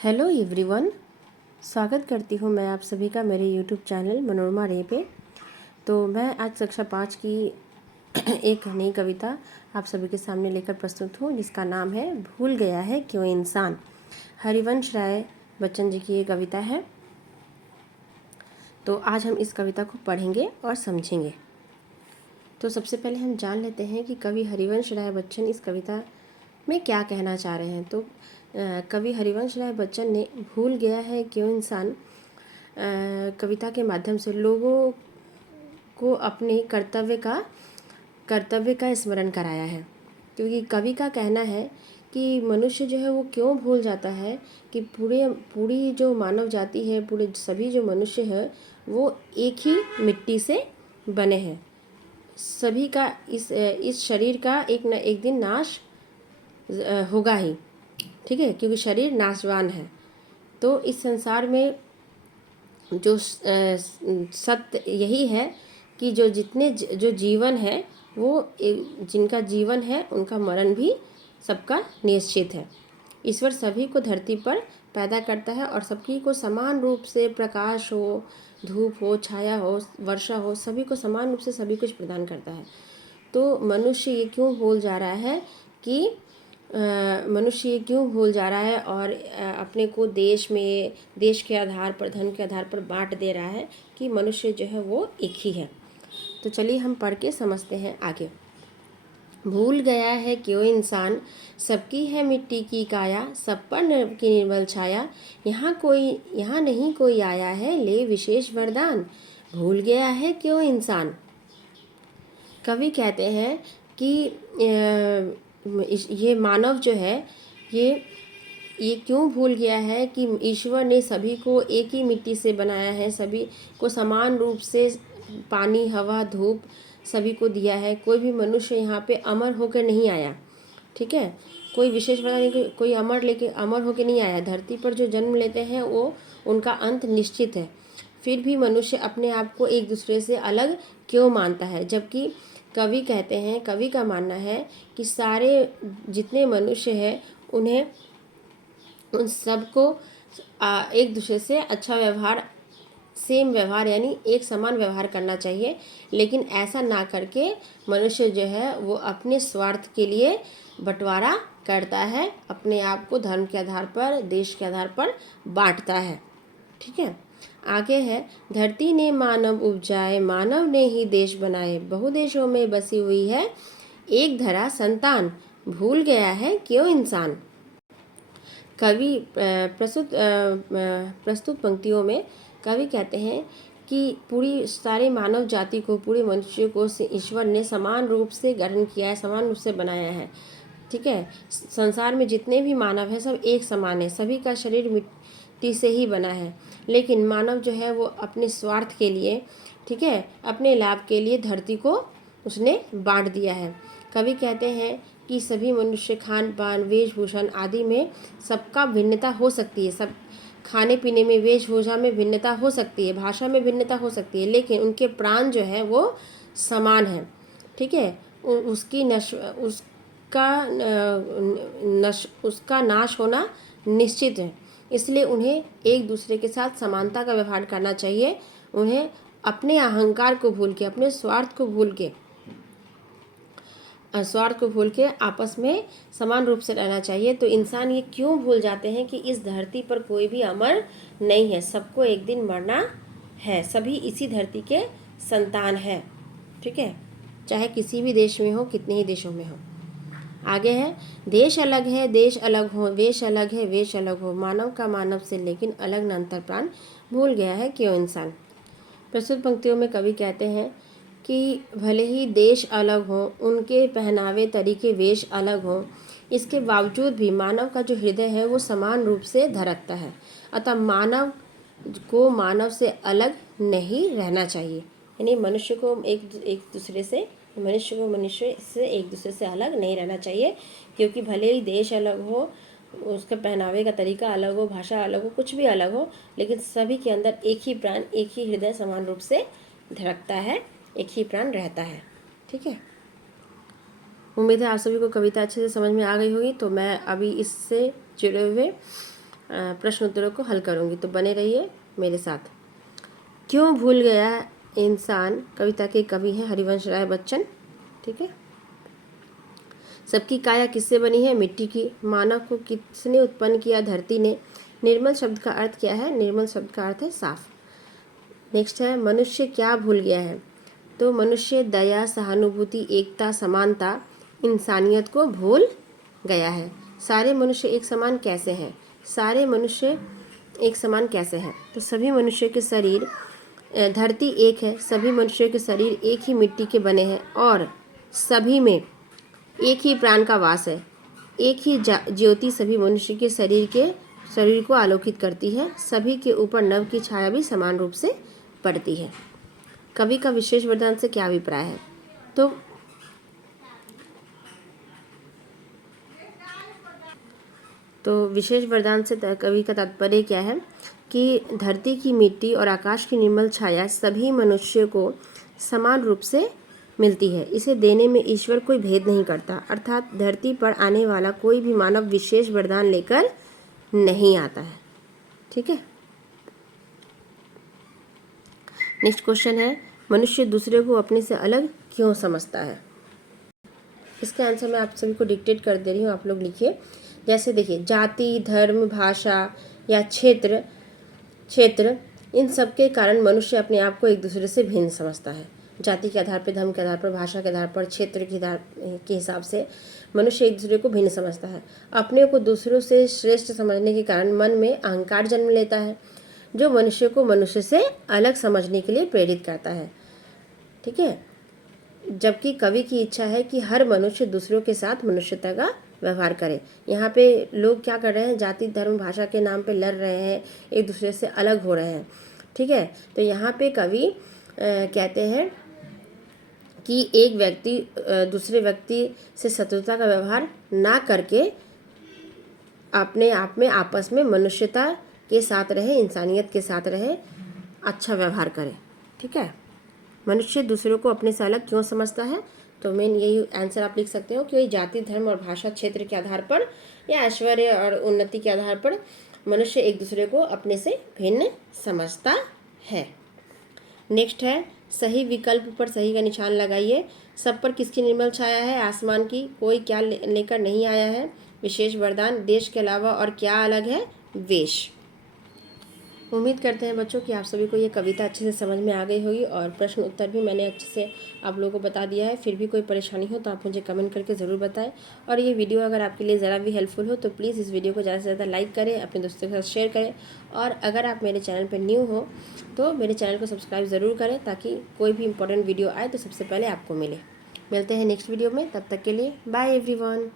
Hello everyone, स्वागत करती हूँ मैं आप सभी का मेरे यूट्यूब चैनल मनोरमा रे पे। तो मैं आज कक्षा 5 की एक नई कविता आप सभी के सामने लेकर प्रस्तुत हूँ, जिसका नाम है भूल गया है क्यों इंसान। हरिवंश राय बच्चन जी की ये कविता है। तो आज हम इस कविता को पढ़ेंगे और समझेंगे। तो सबसे पहले हम जान लेते हैं कि कवि हरिवंश राय बच्चन इस कविता में क्या कहना चाह रहे हैं। तो कवि हरिवंश राय बच्चन ने भूल गया है क्यों इंसान कविता के माध्यम से लोगों को अपने कर्तव्य का स्मरण कराया है। क्योंकि कवि का कहना है कि मनुष्य जो है वो क्यों भूल जाता है कि पूरी जो मानव जाति है, पूरे सभी जो मनुष्य है वो एक ही मिट्टी से बने हैं। सभी का इस शरीर का एक न एक दिन नाश होगा ही, ठीक है, क्योंकि शरीर नाशवान है। तो इस संसार में जो सत्य यही है कि जो जीवन है वो जिनका जीवन है उनका मरण भी सबका निश्चित है। ईश्वर सभी को धरती पर पैदा करता है और सबकी को समान रूप से प्रकाश हो, धूप हो, छाया हो, वर्षा हो, सभी को समान रूप से सभी कुछ प्रदान करता है। तो मनुष्य ये क्यों भूल जा रहा है कि मनुष्य ये क्यों भूल जा रहा है और अपने को देश के आधार पर, धन के आधार पर बांट दे रहा है कि मनुष्य जो है वो एक ही है। तो चलिए हम पढ़ के समझते हैं आगे। भूल गया है क्यों इंसान, सबकी है मिट्टी की काया, सब पर की निर्मल छाया, यहाँ नहीं कोई आया है ले विशेष वरदान, भूल गया है क्यों इंसान। कवि कहते हैं कि ये मानव जो है ये क्यों भूल गया है कि ईश्वर ने सभी को एक ही मिट्टी से बनाया है, सभी को समान रूप से पानी, हवा, धूप सभी को दिया है। कोई भी मनुष्य यहाँ पे अमर होकर नहीं आया, ठीक है, कोई विशेष बना नहीं, कोई अमर होकर नहीं आया। धरती पर जो जन्म लेते हैं वो उनका अंत निश्चित है। फिर भी मनुष्य अपने आप को एक दूसरे से अलग क्यों मानता है, जबकि कवि कहते हैं, कवि का मानना है कि सारे जितने मनुष्य हैं उन सबको एक दूसरे से अच्छा व्यवहार, सेम व्यवहार यानी एक समान व्यवहार करना चाहिए। लेकिन ऐसा ना करके मनुष्य जो है वो अपने स्वार्थ के लिए बंटवारा करता है, अपने आप को धर्म के आधार पर, देश के आधार पर बांटता है, ठीक है। आगे है, धरती ने मानव उपजाए, मानव ने ही देश बनाए, बहुदेशों में बसी हुई है एक धरा संतान, भूल गया है क्यों इंसान। कवि प्रस्तुत पंक्तियों में कवि कहते हैं कि पूरी सारे मानव जाति को, पूरे मनुष्य को ईश्वर ने समान रूप से गठन किया है, समान रूप से बनाया है, ठीक है। संसार में जितने भी मानव हैं सब एक समान है, सभी का शरीर मिट्टी से ही बना है। लेकिन मानव जो है वो अपने स्वार्थ के लिए, ठीक है, अपने लाभ के लिए धरती को उसने बांट दिया है। कवि कहते हैं कि सभी मनुष्य खान पान, वेशभूषण आदि में सबका भिन्नता हो सकती है, सब खाने पीने में, वेशभूषा में भिन्नता हो सकती है, भाषा में भिन्नता हो सकती है, लेकिन उनके प्राण जो है वो समान है, ठीक है। उसका नाश होना निश्चित है। इसलिए उन्हें एक दूसरे के साथ समानता का व्यवहार करना चाहिए। उन्हें अपने अहंकार को भूल के, अपने स्वार्थ को भूल के आपस में समान रूप से रहना चाहिए। तो इंसान ये क्यों भूल जाते हैं कि इस धरती पर कोई भी अमर नहीं है, सबको एक दिन मरना है, सभी इसी धरती के संतान है, ठीक है, चाहे किसी भी देश में हो, कितने ही देशों में हो। आगे है, देश अलग है, देश अलग हो, वेश अलग है, वेश अलग हो, मानव का मानव से लेकिन अलग न अंतर प्राण, भूल गया है क्यों इंसान। प्रस्तुत पंक्तियों में कवि कहते हैं कि भले ही देश अलग हो, उनके पहनावे, तरीके, वेश अलग हो, इसके बावजूद भी मानव का जो हृदय है वो समान रूप से धड़कता है। अतः मानव को मानव से अलग नहीं रहना चाहिए, यानी मनुष्य को मनुष्य से एक दूसरे से अलग नहीं रहना चाहिए। क्योंकि भले ही देश अलग हो, उसके पहनावे का तरीका अलग हो, भाषा अलग हो, कुछ भी अलग हो, लेकिन सभी के अंदर एक ही प्राण, एक ही हृदय समान रूप से धड़कता है, एक ही प्राण रहता है, ठीक है। उम्मीद है आप सभी को कविता अच्छे से समझ में आ गई होगी। तो मैं अभी इससे जुड़े हुए प्रश्न उत्तरों को हल करूँगी, तो बने रहिए मेरे साथ। क्यों भूल गया इंसान कविता के कवि हैं हरिवंश राय बच्चन। ठीक है। सबकी काया किससे बनी है? मिट्टी की। मानव को किसने उत्पन्न किया? धरती ने। निर्मल शब्द का अर्थ क्या है? निर्मल शब्द का अर्थ है साफ। नेक्स्ट है, मनुष्य क्या भूल गया है? तो मनुष्य दया, सहानुभूति, एकता, समानता, इंसानियत को भूल गया है। सारे मनुष्य एक समान कैसे हैं? सारे मनुष्य एक समान कैसे हैं? तो सभी मनुष्य के शरीर, धरती एक है, सभी मनुष्यों के शरीर एक ही मिट्टी के बने हैं और सभी में एक ही प्राण का वास है। एक ही ज्योति सभी मनुष्य के शरीर को आलोकित करती है। सभी के ऊपर नव की छाया भी समान रूप से पड़ती है। कवि का विशेष वरदान से क्या अभिप्राय है? तो विशेष वरदान से कवि का तात्पर्य क्या है कि धरती की मिट्टी और आकाश की निर्मल छाया सभी मनुष्य को समान रूप से मिलती है। इसे देने में ईश्वर कोई भेद नहीं करता, अर्थात धरती पर आने वाला कोई भी मानव विशेष वरदान लेकर नहीं आता है। ठीक है। नेक्स्ट क्वेश्चन है, मनुष्य दूसरे को अपने से अलग क्यों समझता है? इसका आंसर मैं आप सभी को डिक्टेट कर दे रही हूँ, आप लोग लिखिए। जैसे देखिए, जाति, धर्म, भाषा या क्षेत्र इन सब के कारण मनुष्य अपने आप को एक दूसरे से भिन्न समझता है। जाति के आधार पर, धर्म के आधार पर, भाषा के आधार पर, क्षेत्र के हिसाब से मनुष्य एक दूसरे को भिन्न समझता है। अपने को दूसरों से श्रेष्ठ समझने के कारण मन में अहंकार जन्म लेता है, जो मनुष्य को मनुष्य से अलग समझने के लिए प्रेरित करता है। ठीक है। जबकि कवि की इच्छा है कि हर मनुष्य दूसरों के साथ मनुष्यता का व्यवहार करे। यहाँ पे लोग क्या कर रहे हैं? जाति, धर्म, भाषा के नाम पे लड़ रहे हैं, एक दूसरे से अलग हो रहे हैं। ठीक है। तो यहाँ पे कवि कहते हैं कि एक व्यक्ति दूसरे व्यक्ति से शत्रुता का व्यवहार ना करके अपने आप में आपस में मनुष्यता के साथ रहे, इंसानियत के साथ रहे, अच्छा व्यवहार करे। ठीक है। मनुष्य दूसरों को अपने से अलग क्यों समझता है? तो मेन यही आंसर आप लिख सकते हो कि जाति, धर्म और भाषा, क्षेत्र के आधार पर या ऐश्वर्य और उन्नति के आधार पर मनुष्य एक दूसरे को अपने से भिन्न समझता है। नेक्स्ट है, सही विकल्प पर सही का निशान लगाइए। सब पर किसकी निर्मल छाया है? आसमान की। कोई क्या लेकर नहीं आया है? विशेष वरदान। देश के अलावा और क्या अलग है? वेश। उम्मीद करते हैं बच्चों कि आप सभी को ये कविता अच्छे से समझ में आ गई होगी और प्रश्न उत्तर भी मैंने अच्छे से आप लोगों को बता दिया है। फिर भी कोई परेशानी हो तो आप मुझे कमेंट करके ज़रूर बताएं। और ये वीडियो अगर आपके लिए ज़रा भी हेल्पफुल हो तो प्लीज़ इस वीडियो को ज़्यादा से ज़्यादा लाइक करें, अपने दोस्तों के साथ शेयर करें। और अगर आप मेरे चैनल पर न्यू हो तो मेरे चैनल को सब्सक्राइब ज़रूर करें, ताकि कोई भी इंपॉर्टेंट वीडियो आए तो सबसे पहले आपको मिले। मिलते हैं नेक्स्ट वीडियो में, तब तक के लिए बाय एवरीवन।